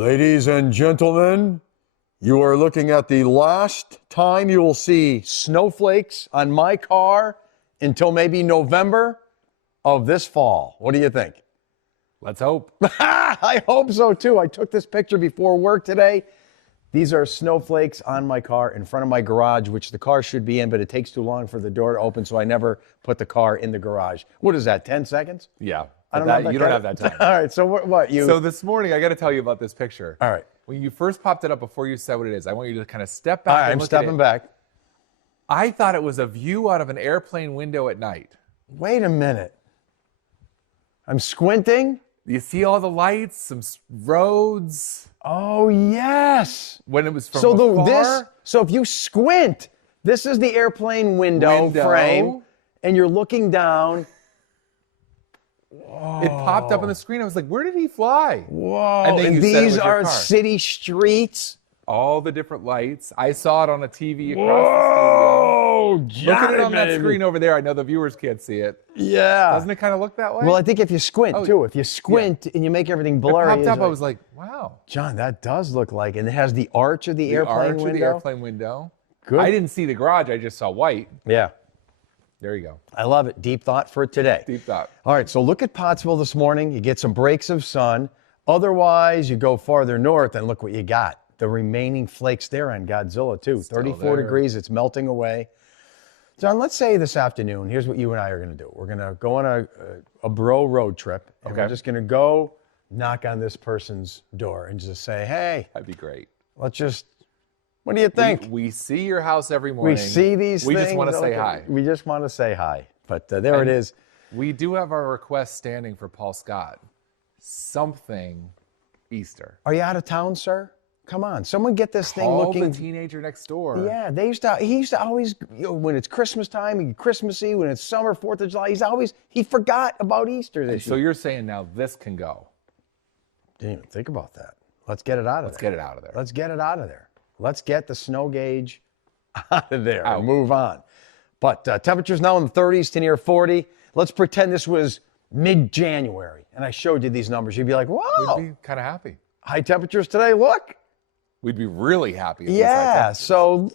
Ladies and gentlemen, you are looking at the last time you will see snowflakes on my car until maybe November of this fall. What do you think? Let's hope. I hope so too. I took this picture before work today. These are snowflakes on my car in front of my garage, which the car should be in, but it takes too long for the door to open, so I never put the car in the garage. What is that, 10 seconds? Yeah. I don't know. You don't have that time. All right, so what you... So this morning, I got to tell you about this picture. All right. When you first popped it up, before you said what it is, I want you to kind of step All back right, and I'm look at stepping it. back. I thought it was a view out of an airplane window at night. Wait a minute. I'm squinting. You see all the lights, some roads. Oh, yes. When it was from So afar. so if you squint, this is the airplane window frame, and you're looking down. It popped up on the screen. I was like, where did he fly? Whoa. And then you said it was these your are car. city streets. All the different lights. I saw it on a TV across Whoa, the studio. Look at it on that screen over there. I know the viewers can't see it. Yeah. Doesn't it kind of look that way? Well, I think if you squint, too. If you squint and you make everything blurry. It popped up. I was like, wow. John, that does look like, and it has the arch of the airplane arch window. of the airplane window. Good. I didn't see the garage. I just saw white. Yeah. There you go. I love it. Deep thought for today. Deep thought. All right, so look at Pottsville this morning. You get some breaks of sun. Otherwise, you go farther north and look what you got. The remaining flakes there on Godzilla, too. Still 34 there. degrees. It's melting away. John, let's say this afternoon, here's what you and I are going to do. We're going to go on a bro road trip, and we're just going to go knock on this person's door and just say, hey, That'd be great. let's just, what do you think? We see your house every morning. We see these We things. just want to say Okay. hi. We just want to say hi. But there it is. We do have our request standing for Paul Scott. Something Easter. Are you out of town, sir? Come on. Someone get this thing Call looking. the teenager next door. Yeah, he used to always, when it's Christmas time, Christmassy, when it's summer, 4th of July, he forgot about Easter this So year. you're saying now this can go. Didn't even think about that. Let's get it out of Let's there. get it out of there. Let's get it out of there. Let's get the snow gauge out of there Out. and move on. But temperatures now in the 30s to near 40. Let's pretend this was mid-January, and I showed you these numbers. You'd be like, wow, We'd be kind of happy. high temperatures today, look. We'd be really happy. If this Yeah, happened. so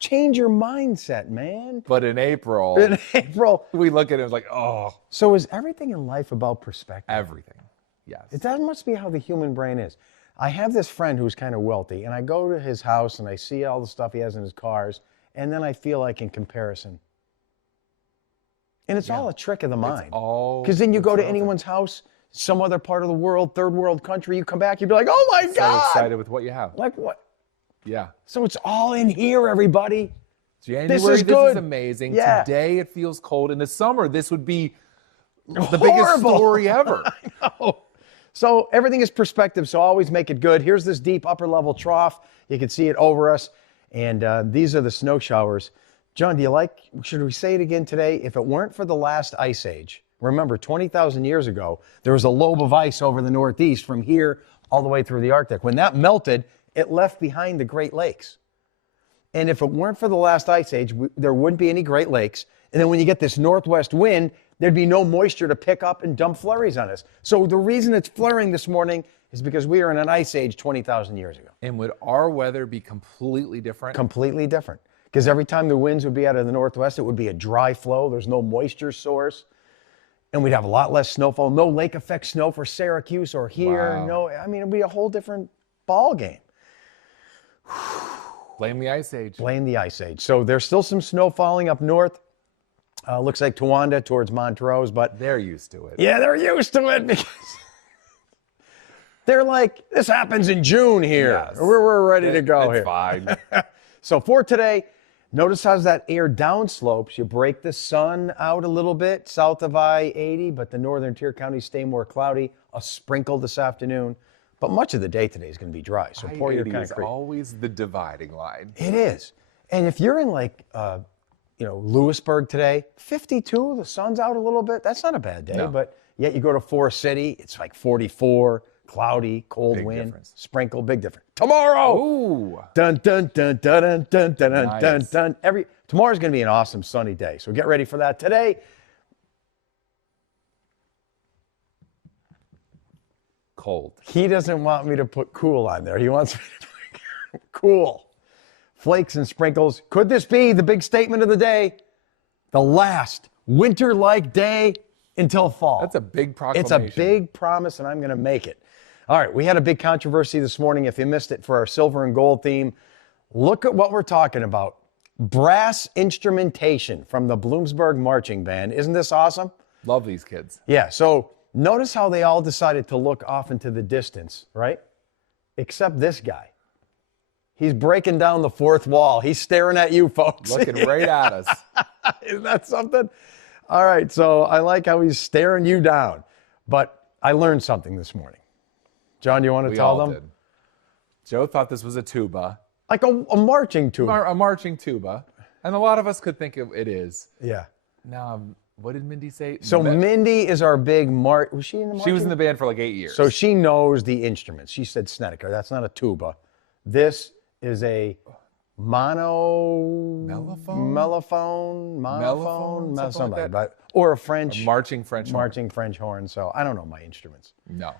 change your mindset, man. But in April, In April. we look at it like, oh, So is everything in life about perspective? everything. Yes. That must be how the human brain is. I have this friend who's kind of wealthy, and I go to his house and I see all the stuff he has in his cars, and then I feel like in comparison. And it's all a trick of the mind. all Because then you go to relative. anyone's house, some other part of the world, third world country, you come back, you'd be like, oh my So God! excited with what you have. Like what? Yeah. So it's all in here, everybody. January, This this is is good. amazing. Yeah. Today it feels cold. In the summer, this would be the biggest Horrible. story ever. Oh. So everything is perspective, so always make it good. Here's this deep upper level trough. You can see it over us. And these are the snow showers. John, should we say it again today? If it weren't for the last ice age, remember 20,000 years ago, there was a lobe of ice over the Northeast from here all the way through the Arctic. When that melted, it left behind the Great Lakes. And if it weren't for the last ice age, there wouldn't be any Great Lakes. And then when you get this northwest wind, there'd be no moisture to pick up and dump flurries on us. So the reason it's flurrying this morning is because we were in an ice age 20,000 years ago. And would our weather be completely different? Completely different. Because every time the winds would be out of the northwest, it would be a dry flow. There's no moisture source. And we'd have a lot less snowfall. No lake effect snow for Syracuse or here. Wow. It'd be a whole different ball game. Blame the ice age. Blame the ice age. So there's still some snow falling up north. Looks like Towanda towards Montrose, but They're used to it. yeah, they're used to it because they're like, this happens in June here. Yes. We're ready to go It's here. fine. So for today, notice how that air downslopes. You break the sun out a little bit south of I-80, but the northern tier counties stay more cloudy. A sprinkle this afternoon, but much of the day today is going to be dry. So pour your I-80 is concrete. always the dividing line. It is. And if you're in like, Lewisburg today, 52, the sun's out a little bit. That's not a bad day, No. but yet you go to Forest City, it's like 44, cloudy, cold Big wind, difference. sprinkle, big difference. Tomorrow, Ooh. dun dun dun dun dun dun dun dun dun Nice. dun. Tomorrow's going to be an awesome sunny day, so get ready for that. Today, cold. He doesn't want me to put cool on there. He wants me to put cool. Flakes and sprinkles. Could this be the big statement of the day? The last winter-like day until fall. That's a big proclamation. It's a big promise, and I'm going to make it. All right, we had a big controversy this morning. If you missed it, for our silver and gold theme, look at what we're talking about. Brass instrumentation from the Bloomsburg Marching Band. Isn't this awesome? Love these kids. Yeah, so notice how they all decided to look off into the distance, right? Except this guy. He's breaking down the fourth wall. He's staring at you, folks. Looking right at us. Isn't that something? All right, so I like how he's staring you down. But I learned something this morning. John, do you want to tell them? Did. Joe thought this was a tuba. Like a marching tuba. A marching tuba. And a lot of us could think it is. Yeah. Now, what did Mindy say? So Mindy is our big was she in the marching? She was in the band for like 8 years. So she knows the instruments. She said Snedeker. That's not a tuba. This is a mellophone, something like that. Or a French. Marching French horn. So I don't know my instruments. No.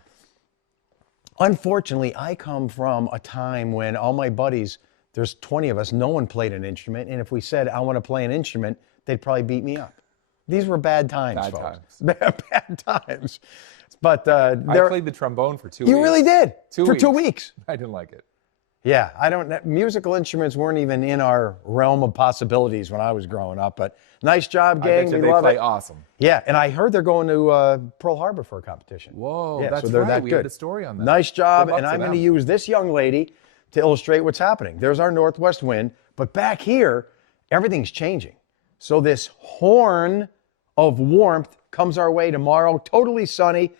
Unfortunately, I come from a time when all my buddies, there's 20 of us, no one played an instrument. And if we said, I want to play an instrument, they'd probably beat me up. These were bad times, folks. Bad times. But I played the trombone for 2 weeks. You really did? For 2 weeks? I didn't like it. Yeah, musical instruments weren't even in our realm of possibilities when I was growing up, but nice job, gang. I bet you they play awesome. Yeah, and I heard they're going to Pearl Harbor for a competition. Whoa, yeah, that's so they're right. that We good. had a story on that. Nice job, and I'm going to use this young lady to illustrate what's happening. There's our northwest wind, but back here, everything's changing. So this horn of warmth comes our way tomorrow, totally sunny.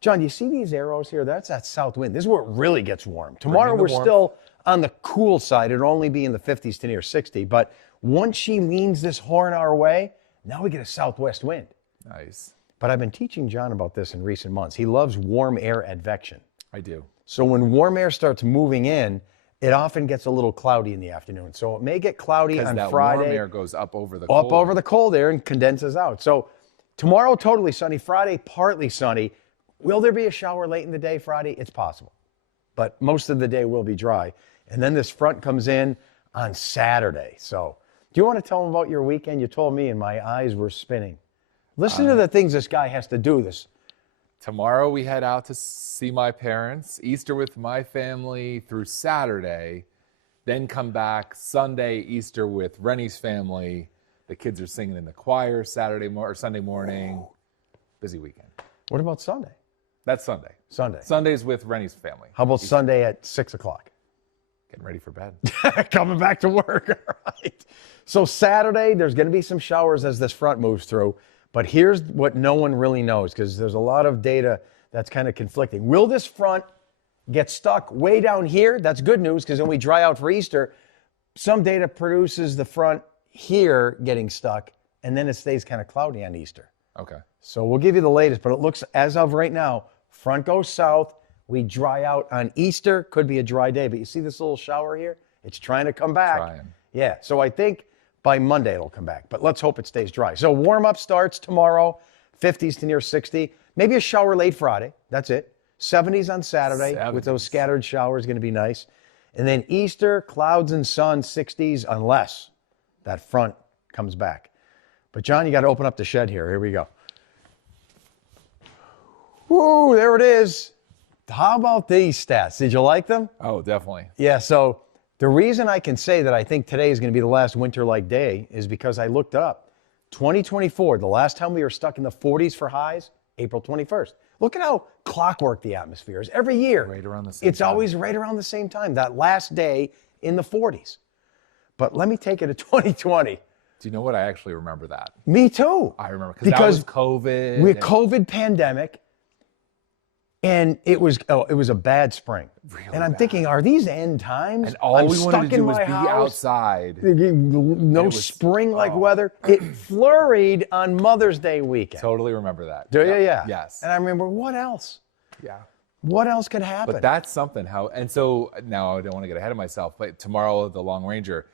John, do you see these arrows here? That's that south wind. This is where it really gets warm. Tomorrow we're still on the cool side. It'll only be in the 50s to near 60. But once she leans this horn our way, now we get a southwest wind. Nice. But I've been teaching John about this in recent months. He loves warm air advection. I do. So when warm air starts moving in, it often gets a little cloudy in the afternoon. So it may get cloudy on that Friday. Warm air goes up over the cold. Up over the cold air and condenses out. So tomorrow, totally sunny. Friday, partly sunny. Will there be a shower late in the day Friday? It's possible. But most of the day will be dry. And then this front comes in on Saturday. So do you want to tell them about your weekend? You told me and my eyes were spinning. Listen to the things this guy has to do. Tomorrow we head out to see my parents. Easter with my family through Saturday. Then come back Sunday, Easter with Rennie's family. The kids are singing in the choir Sunday morning. Busy weekend. What about Sunday? That's Sunday. Sunday. Sunday's with Rennie's family. How about Sunday at 6 o'clock? Getting ready for bed. Coming back to work. All right. So Saturday, there's going to be some showers as this front moves through. But here's what no one really knows, because there's a lot of data that's kind of conflicting. Will this front get stuck way down here? That's good news, because when we dry out for Easter, some data produces the front here getting stuck, and then it stays kind of cloudy on Easter. Okay. So we'll give you the latest, but it looks, as of right now, front goes south. We dry out on Easter. Could be a dry day, but you see this little shower here? It's trying to come back. Yeah, so I think by Monday it'll come back, but let's hope it stays dry. So warm-up starts tomorrow, 50s to near 60. Maybe a shower late Friday. That's it. 70s on Saturday with those scattered showers, going to be nice. And then Easter, clouds and sun, 60s, unless that front comes back. But John, you got to open up the shed here. Here we go. Woo, there it is. How about these stats? Did you like them? Oh, definitely. Yeah, so the reason I can say that I think today is going to be the last winter-like day is because I looked up. 2024, the last time we were stuck in the 40s for highs, April 21st. Look at how clockwork the atmosphere is. Every year, right around the same it's time. always right around the same time, that last day in the 40s. But let me take it to 2020. Do you know what? I actually remember that. Me too. I remember because that was COVID. We had COVID pandemic. And it was a bad spring. Really and I'm bad. thinking, are these end times? And all I'm we wanted to do was be house, outside. No spring-like weather. It flurried on Mother's Day weekend. Totally remember that. Do you? Yeah. Yes. And I remember, what else? Yeah. What else could happen? But that's something. And so now I don't want to get ahead of myself, but tomorrow, the Long Ranger,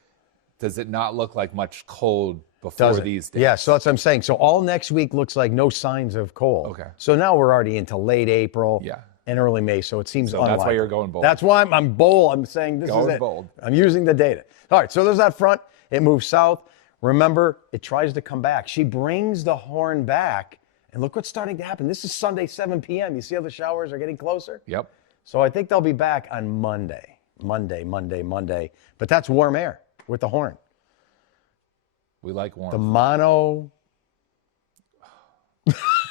does it not look like much cold before these days? Yeah, so that's what I'm saying. So all next week looks like no signs of cold. Okay. So now we're already into late April. Yeah. in early May, so it seems So unlikely. that's why you're going bold. That's why I'm bold. I'm saying this is Going it. bold. I'm using the data. All right, so there's that front. It moves south. Remember, it tries to come back. She brings the horn back, and look what's starting to happen. This is Sunday, 7 p.m. You see how the showers are getting closer? Yep. So I think they'll be back on Monday. Monday. But that's warm air with the horn. We like warm. The mono.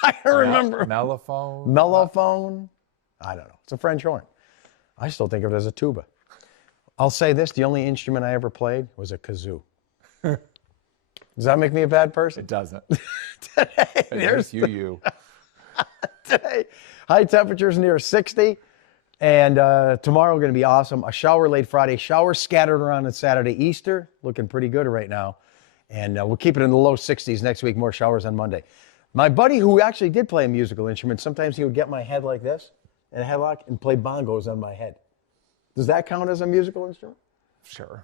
I don't remember. Mellophone. Mellophone. I don't know. It's a French horn. I still think of it as a tuba. I'll say this, the only instrument I ever played was a kazoo. Does that make me a bad person? It doesn't. Today, There's you. Today, high temperatures near 60. And tomorrow going to be awesome. A shower late Friday, shower scattered around on Saturday. Easter, looking pretty good right now. And we'll keep it in the low 60s next week, more showers on Monday. My buddy who actually did play a musical instrument, sometimes he would get my head like this in a headlock and play bongos on my head. Does that count as a musical instrument? Sure.